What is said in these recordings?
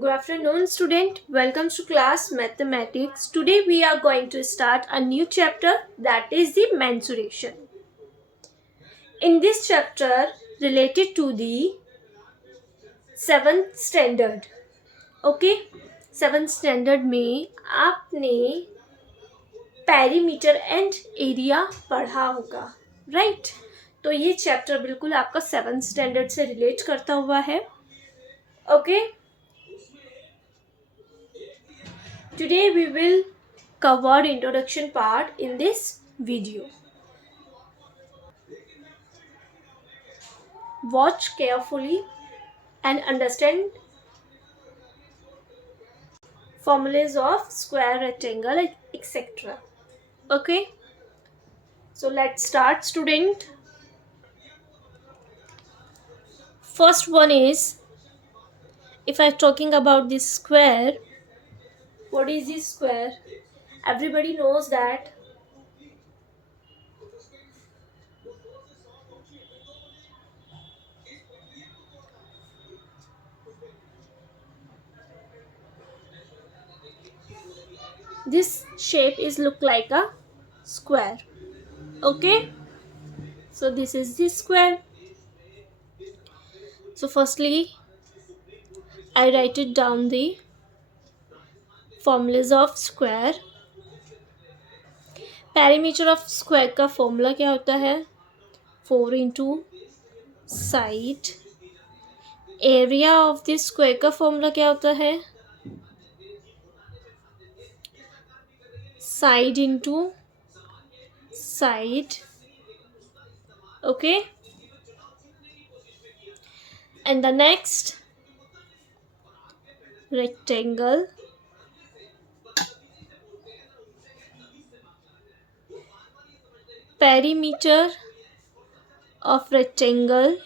Good afternoon, student. Welcome to class mathematics. Today we are going to start a new chapter, that is the mensuration. In this chapter related to the 7th standard. Okay, 7th standard में आपने perimeter and area पढ़ा होगा, right? तो ये chapter बिल्कुल आपका 7th standard से relate करता हुआ है. Okay, today we will cover introduction part in this video. Watch carefully and understand formulas of square, rectangle, etc. Okay, so let's start, student. First one is, if I'm talking about this square, what is this square? Everybody knows that this shape is look like a square. Okay, so this is the square. So firstly I write it down the formulas of square. Perimeter of square का formula क्या होता है? 4 into side. Area of this square का formula क्या होता है? Side into side. Okay, and the next rectangle. Perimeter of rectangle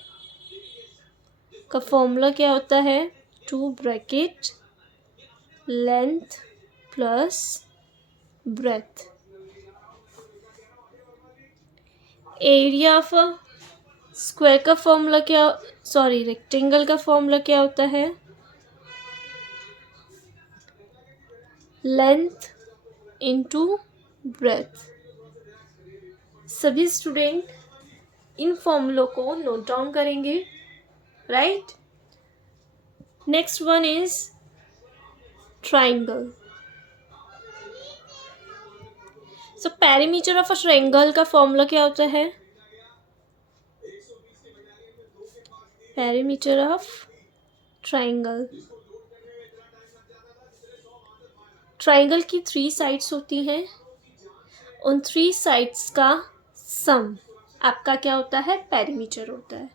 का formula क्या होता है? 2 bracket length plus breadth. Area of square का फॉर्मूला क्या, सॉरी रेक्टेंगल का फॉर्मूला क्या होता है? Length into breadth. सभी स्टूडेंट इन फॉर्मूलों को नोट डाउन करेंगे, right? Next one is triangle. So perimeter of a triangle का फॉर्मूला क्या होता है? Perimeter of triangle. ट्राइंगल की 3 साइड्स होती हैं. उन 3 साइड्स का सम आपका क्या होता है? पेरीमीटर होता है.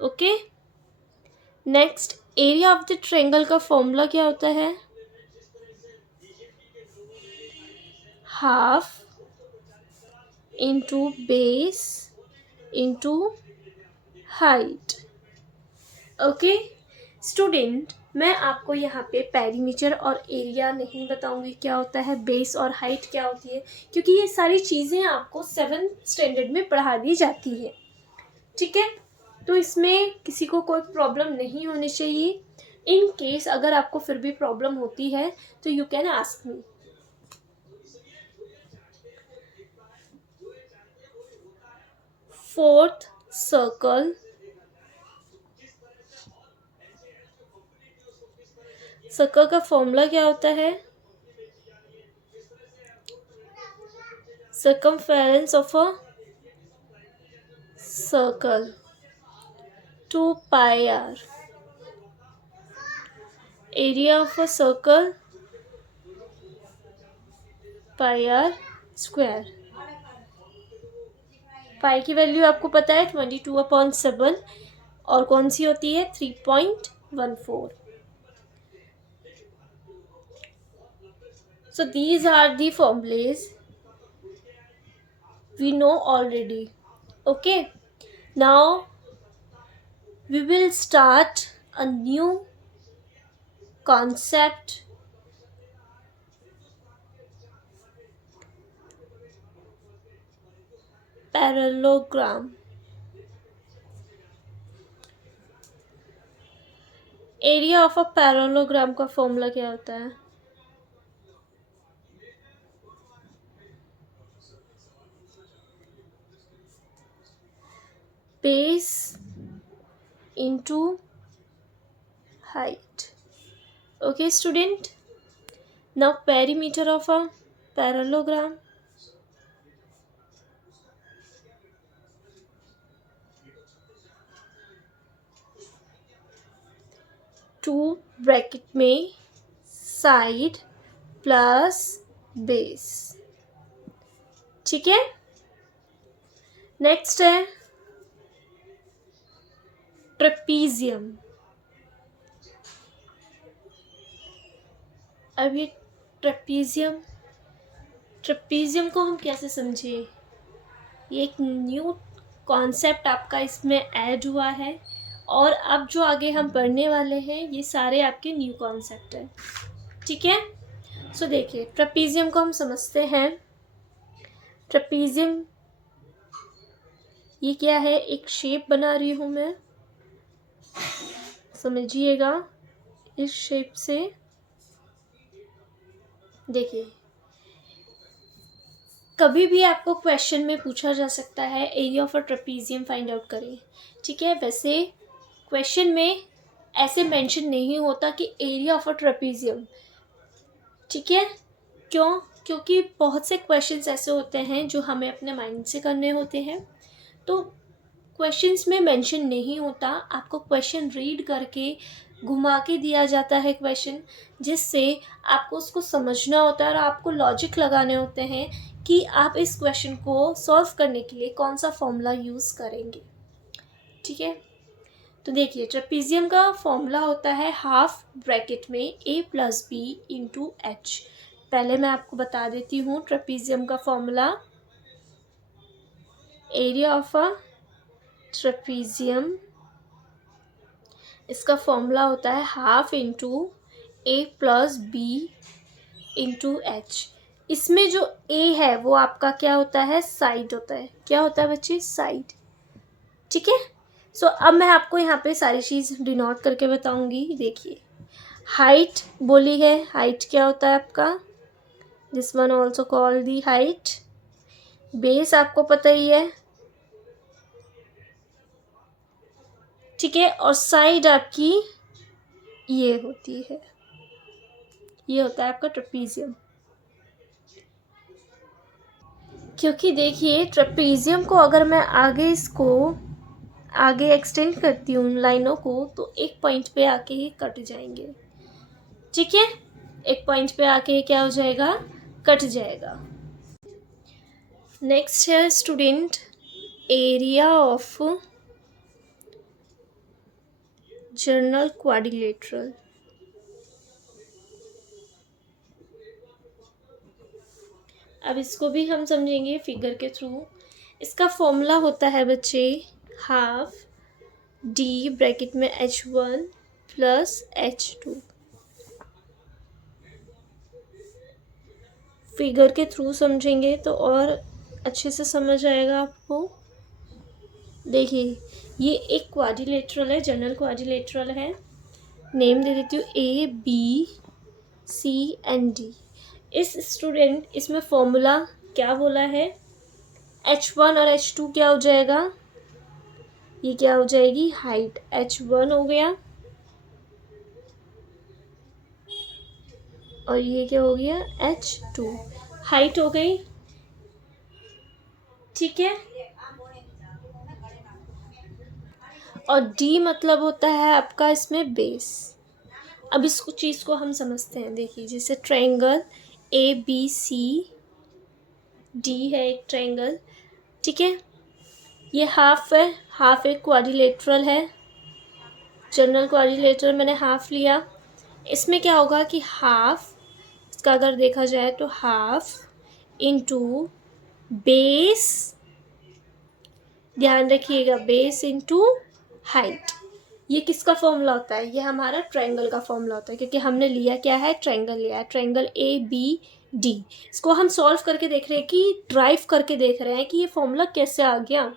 Okay, next area of the triangle का फॉर्मूला क्या होता है? Half into base into height. Okay student, मैं आपको यहाँ पे पेरीमीटर और एरिया नहीं बताऊंगी क्या होता है, बेस और हाइट क्या होती है, क्योंकि ये सारी चीज़ें आपको 7th स्टैंडर्ड में पढ़ा दी जाती है. ठीक है, तो इसमें किसी को कोई प्रॉब्लम नहीं होनी चाहिए. इन केस अगर आपको फिर भी प्रॉब्लम होती है तो you can ask me. Fourth circle. Circle का फॉर्मूला क्या होता है? circumference of a circle 2 pi r. area of a circle pi r square. पाई की वैल्यू आपको पता है 22/7 और कौन सी होती है? 3.14. So these are the formulas we know already. Okay, now we will start a new concept. Parallelogram. Area of a parallelogram का formula क्या होता है? Base into height. Okay, student. Now perimeter of a parallelogram. To bracket में side plus base. ठीक है. Next है trapezium. अब ये ट्रेपीजियम को हम कैसे समझे? ये एक न्यू कॉन्सेप्ट आपका इसमें ऐड हुआ है और अब जो आगे हम पढ़ने वाले हैं ये सारे आपके न्यू कॉन्सेप्ट हैं. ठीक है. सो देखिए ट्रेपीजियम को हम समझते हैं. ट्रेपीजियम ये क्या है? एक शेप बना रही हूँ मैं, समझिएगा. इस शेप से देखिए कभी भी आपको क्वेश्चन में पूछा जा सकता है area of a trapezium find out करें. ठीक है. वैसे क्वेश्चन में ऐसे मेंशन नहीं होता कि एरिया ऑफ अ ट्रेपीजियम. ठीक है. क्यों? क्योंकि बहुत से क्वेश्चंस ऐसे होते हैं जो हमें अपने माइंड से करने होते हैं, तो क्वेश्चंस में मेंशन नहीं होता. आपको क्वेश्चन रीड करके घुमा के दिया जाता है क्वेश्चन, जिससे आपको उसको समझना होता है और आपको लॉजिक लगाने होते हैं कि आप इस क्वेश्चन को सॉल्व करने के लिए कौन सा फॉर्मूला यूज़ करेंगे. ठीक है. तो देखिए ट्रेपीजियम का फॉर्मूला होता है हाफ ब्रैकेट में a plus B into H. पहले मैं आपको बता देती हूँ ट्रेपीजियम का formula. Area of a trapezium, इसका फॉर्मूला होता है half into a plus B into H. इसमें जो a है वो आपका क्या होता है? साइड होता है. क्या होता है बच्चे? साइड. ठीक है. सो अब मैं आपको यहाँ पे सारी चीज़ डिनोट करके बताऊँगी. देखिए हाइट बोली है. हाइट क्या होता है आपका? This one also call the height. Base आपको पता ही है. ठीक है. और साइड आपकी ये होती है. ये होता है आपका ट्रेपीजियम. क्योंकि देखिए ट्रेपीजियम को अगर मैं आगे एक्सटेंड करती हूँ लाइनों को, तो एक पॉइंट पे आके ही कट जाएंगे. ठीक है. एक पॉइंट पे आके क्या हो जाएगा? कट जाएगा. नेक्स्ट है student area of journal quadrilateral. अब इसको भी हम समझेंगे फिगर के थ्रू. इसका फॉर्मूला होता है बच्चे हाफ डी ब्रैकेट में h1 प्लस h2. फिगर के थ्रू समझेंगे तो और अच्छे से समझ आएगा आपको. देखिए ये एक क्वाड्रिलेटरल है, जनरल क्वाड्रिलेटरल है. नेम दे देती हूँ A B C and D. इसमें फॉर्मूला क्या बोला है? h1 और h2 क्या हो जाएगा? ये क्या हो जाएगी? हाइट. h1 हो गया और ये क्या हो गया? h2. हाइट हो गई. ठीक है. और d मतलब होता है आपका इसमें बेस. अब इस चीज़ को हम समझते हैं. देखिए जैसे triangle A B C D है एक ट्रायंगल. ठीक है. ये हाफ है. हाफ एक क्वाड्रिलेटरल है. जनरल क्वाड्रिलेटरल मैंने हाफ लिया. इसमें क्या होगा कि हाफ, इसका अगर देखा जाए तो हाफ इंटू बेस, ध्यान रखिएगा, बेस इंटू हाइट. ये किसका फॉर्मूला होता है? ये हमारा ट्रायंगल का फॉर्मूला होता है, क्योंकि हमने लिया क्या है? ट्रायंगल लिया है. Triangle A B D. इसको हम सॉल्व करके देख रहे हैं कि ड्राइव करके देख रहे हैं कि ये फॉर्मूला कैसे आ गया.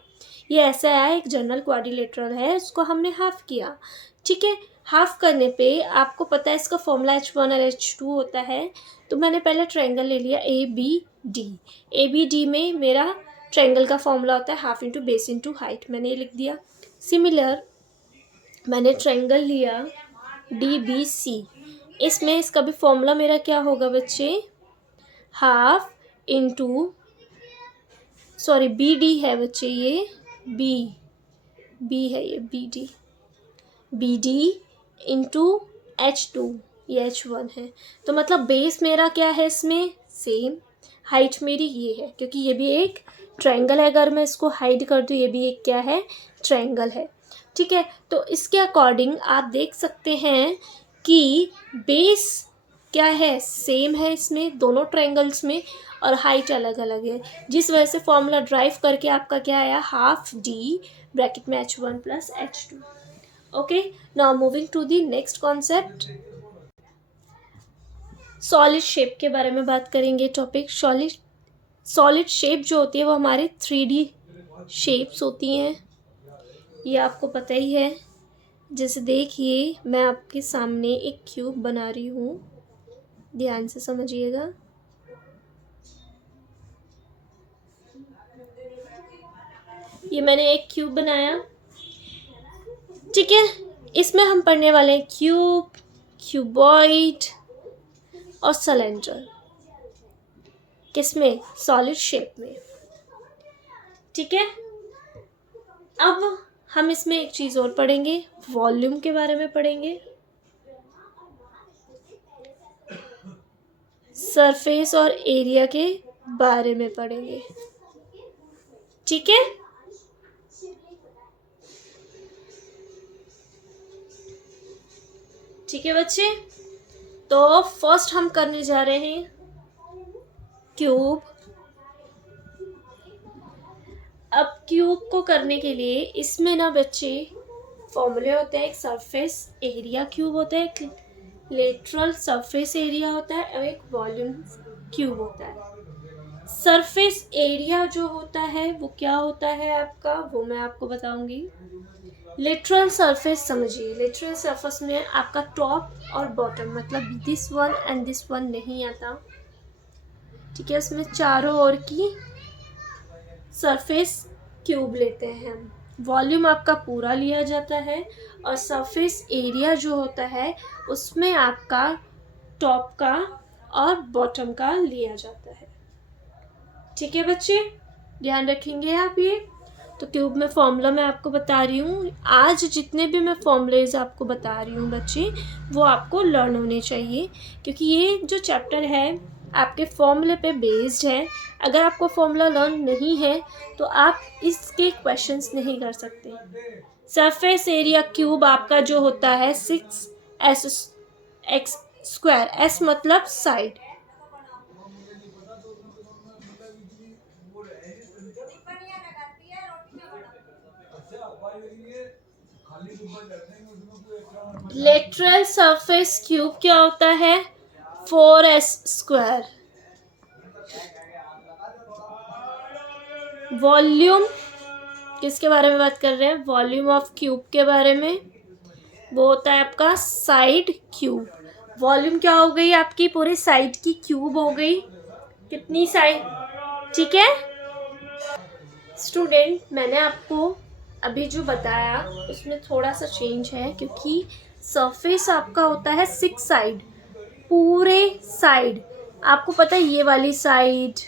ये ऐसा है, एक जनरल क्वाड्रिलेटरल है, इसको हमने हाफ किया. ठीक है. हाफ करने पे आपको पता है इसका फॉर्मूला H1 और H2 होता है, तो मैंने पहले ट्रायंगल ले लिया ABD। ABD में मेरा ट्रायंगल का फॉर्मूला होता है half into base into height, मैंने ये लिख दिया। सिमिलर मैंने ट्रायंगल लिया DBC, इसमें इसका भी फॉर्मूला मेरा क्या होगा बच्चे, हाफ इंटू सॉरी BD है बच्चे, ये B है, ये BD इंटू H2, ये H1 है। तो मतलब बेस मेरा क्या है इसमें, सेम। हाइट मेरी ये है, क्योंकि ये भी एक ट्रायंगल है, अगर मैं इसको हाइड कर दूँ ये भी एक क्या है, ट्रायंगल है। ठीक है, तो इसके अकॉर्डिंग आप देख सकते हैं कि बेस क्या है, सेम है इसमें दोनों ट्रायंगल्स में, और हाइट अलग अलग है, जिस वजह से फॉर्मूला ड्राइव करके आपका क्या आया, हाफ D ब्रैकेट में H1 plus H2। Okay, now moving to the next concept, solid shape के बारे में बात करेंगे। टॉपिक सॉलिड शेप जो होती है वो हमारे 3D शेप्स होती हैं, ये आपको पता ही है। जैसे देखिए मैं आपके सामने एक क्यूब बना रही हूँ, ध्यान से समझिएगा। ये मैंने एक क्यूब बनाया, ठीक है। इसमें हम पढ़ने वाले हैं क्यूब, क्यूबॉइड और सिलेंडर, किसमें, सॉलिड शेप में। ठीक है, अब हम इसमें एक चीज़ और पढ़ेंगे, वॉल्यूम के बारे में पढ़ेंगे, सरफेस और एरिया के बारे में पढ़ेंगे। ठीक है, ठीक है बच्चे। तो फर्स्ट हम करने जा रहे हैं क्यूब। अब क्यूब को करने के लिए इसमें ना बच्चे फॉर्मूले होते हैं, एक सरफेस एरिया क्यूब होता है, एक लेटरल सरफेस एरिया होता है, और एक वॉल्यूम क्यूब होता है। सरफेस एरिया जो होता है वो क्या होता है आपका, वो मैं आपको बताऊंगी। लेटरल सरफेस समझिए, लेटरल सरफेस में आपका टॉप और बॉटम, मतलब this one and this one नहीं आता, ठीक है। उसमें चारों ओर की सरफेस क्यूब लेते हैं हम। वॉल्यूम आपका पूरा लिया जाता है, और सरफेस एरिया जो होता है उसमें आपका टॉप का और बॉटम का लिया जाता है। ठीक है बच्चे, ध्यान रखेंगे आप ये। तो क्यूब में फॉर्मूला मैं आपको बता रही हूँ, आज जितने भी मैं फॉर्मूलेज आपको बता रही हूँ बच्चे, वो आपको लर्न होने चाहिए, क्योंकि ये जो चैप्टर है आपके फॉर्मूले पे बेस्ड है। अगर आपको फॉर्मूला लर्न नहीं है तो आप इसके क्वेश्चंस नहीं कर सकते। सरफेस एरिया क्यूब आपका जो होता है 6x स्क्वायर, S मतलब साइड, लेटरल सरफेस क्यूब क्या होता है, 4s स्क्वायर। वॉल्यूम किसके बारे में बात कर रहे हैं, वॉल्यूम ऑफ क्यूब के बारे में, वो होता है आपका साइड क्यूब। वॉल्यूम क्या हो गई आपकी, पूरी साइड की क्यूब हो गई, कितनी साइड, ठीक है स्टूडेंट। मैंने आपको अभी जो बताया उसमें थोड़ा सा चेंज है, क्योंकि सरफेस आपका होता है 6 साइड, पूरे साइड आपको पता है, ये वाली साइड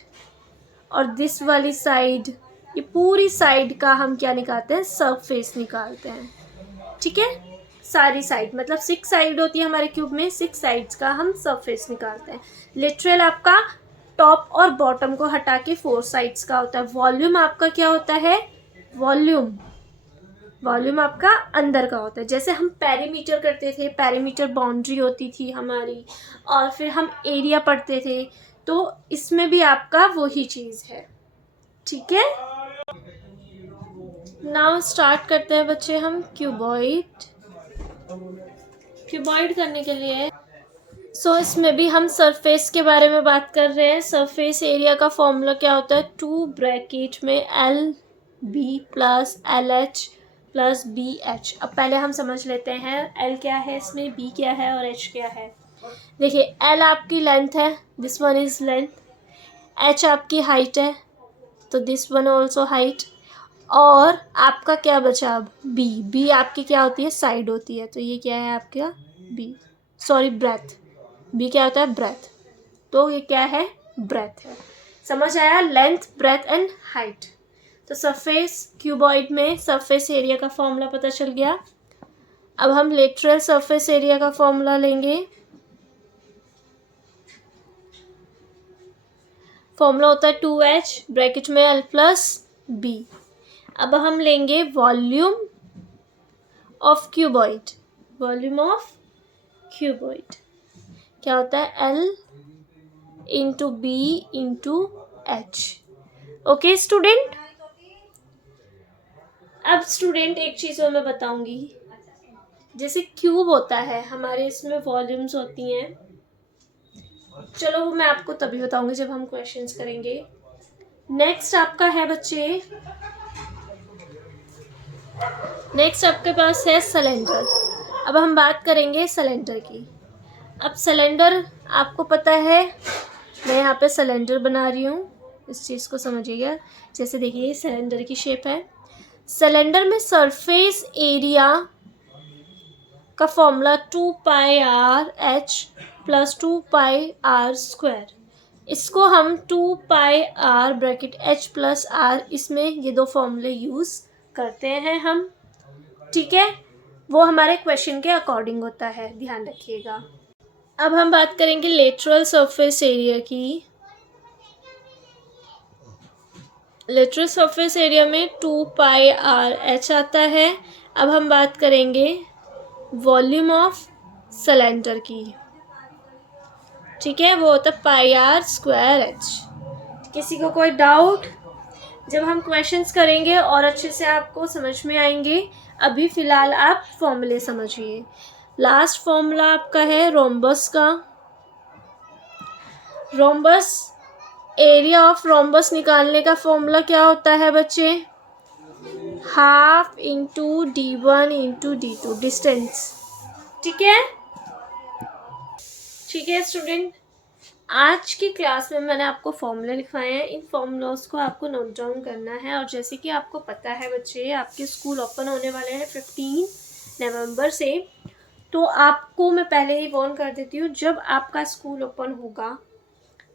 और दिस वाली साइड, ये पूरी साइड का हम क्या निकालते हैं, सरफेस निकालते हैं। ठीक है, सारी साइड मतलब 6 साइड होती है हमारे क्यूब में, 6 साइड्स का हम सरफेस निकालते हैं। लिटरल आपका टॉप और बॉटम को हटा के 4 साइड्स का होता है। वॉल्यूम आपका क्या होता है, वॉल्यूम आपका अंदर का होता है। जैसे हम पेरीमीटर करते थे, पेरीमीटर बाउंड्री होती थी हमारी, और फिर हम एरिया पढ़ते थे, तो इसमें भी आपका वही चीज़ है। ठीक है, नाउ स्टार्ट करते हैं बच्चे हम क्यूबॉइड। क्यूबॉइड करने के लिए इसमें भी हम सरफेस के बारे में बात कर रहे हैं। सरफेस एरिया का फॉर्मूला क्या होता है, 2 ब्रैकेट में LB plus LH plus B H. अब पहले हम समझ लेते हैं एल क्या है इसमें, बी क्या है और एच क्या है। देखिए एल आपकी लेंथ है, this one is length. H आपकी हाइट है, तो दिस वन ऑल्सो हाइट। और आपका क्या बचा अब, बी। बी आपकी क्या होती है, साइड होती है, तो ये क्या है आपका बी, सॉरी ब्रेथ। बी क्या होता है, ब्रेथ, तो ये क्या है, ब्रेथ है। समझ आया, लेंथ ब्रेथ एंड हाइट। तो सरफेस क्यूबॉइड में सरफेस एरिया का फॉर्मूला पता चल गया। अब हम लेटरल सरफेस एरिया का फॉर्मूला लेंगे। फॉर्मूला होता है 2h ब्रैकेट में l प्लस बी। अब हम लेंगे volume of cuboid. Volume of cuboid क्या होता है, l into B into H. Okay student. अब स्टूडेंट एक चीज़ और मैं बताऊंगी, जैसे क्यूब होता है हमारे, इसमें वॉल्यूम्स होती हैं। चलो वो मैं आपको तभी बताऊंगी जब हम क्वेश्चंस करेंगे। नेक्स्ट आपका है बच्चे, नेक्स्ट आपके पास है सिलेंडर। अब हम बात करेंगे सिलेंडर की। अब सिलेंडर आपको पता है, मैं यहाँ पे सिलेंडर बना रही हूँ, इस चीज़ को समझिएगा। जैसे देखिए सिलेंडर की शेप है। सिलेंडर में सरफेस एरिया का फॉर्मूला 2πr(h) प्लस 2πr²। इसको हम 2πr bracket h plus r, इसमें ये दो फॉर्मूले यूज़ करते हैं हम, ठीक है। वो हमारे क्वेश्चन के अकॉर्डिंग होता है, ध्यान रखिएगा। अब हम बात करेंगे लेटरल सरफेस एरिया की। लेटरल सरफेस एरिया में 2πr(h) आता है। अब हम बात करेंगे वॉल्यूम ऑफ सिलेंडर की, ठीक है, वो होता है πr²h। किसी को कोई डाउट? जब हम क्वेश्चंस करेंगे और अच्छे से आपको समझ में आएंगे। अभी फ़िलहाल आप फॉर्मूले समझिए। लास्ट फॉर्मूला आपका है रोम्बस का। रोम्बस, एरिया ऑफ रोम्बस निकालने का फॉर्मूला क्या होता है बच्चे, half into d1 into d2 distance, ठीक है। ठीक है स्टूडेंट, आज की क्लास में मैंने आपको फॉर्मूले लिखवाए हैं। इन फॉर्मूलाज को आपको नोट डाउन करना है। और जैसे कि आपको पता है बच्चे, आपके स्कूल ओपन होने वाले हैं 15 नवंबर से। तो आपको मैं पहले ही वार्न कर देती हूँ, जब आपका स्कूल ओपन होगा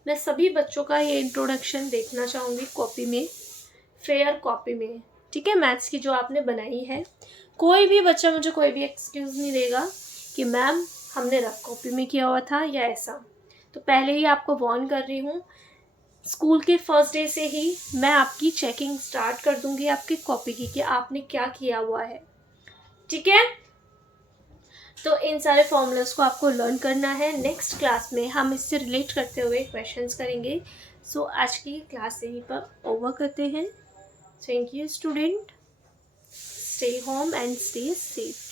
मैं सभी बच्चों का ये इंट्रोडक्शन देखना चाहूँगी कॉपी में, फेयर कॉपी में, ठीक है, मैथ्स की जो आपने बनाई है। कोई भी बच्चा मुझे कोई भी एक्सक्यूज़ नहीं देगा कि मैम हमने रफ कॉपी में किया हुआ था या ऐसा। तो पहले ही आपको वार्न कर रही हूँ, स्कूल के फर्स्ट डे से ही मैं आपकी चेकिंग स्टार्ट कर दूँगी आपकी कॉपी की, कि आपने क्या किया हुआ है, ठीक है। तो इन सारे फॉर्मूलाज को आपको लर्न करना है। नेक्स्ट क्लास में हम इससे रिलेट करते हुए क्वेश्चंस करेंगे। सो आज की क्लास यहीं पर ओवर करते हैं। Thank you student, stay home and stay safe.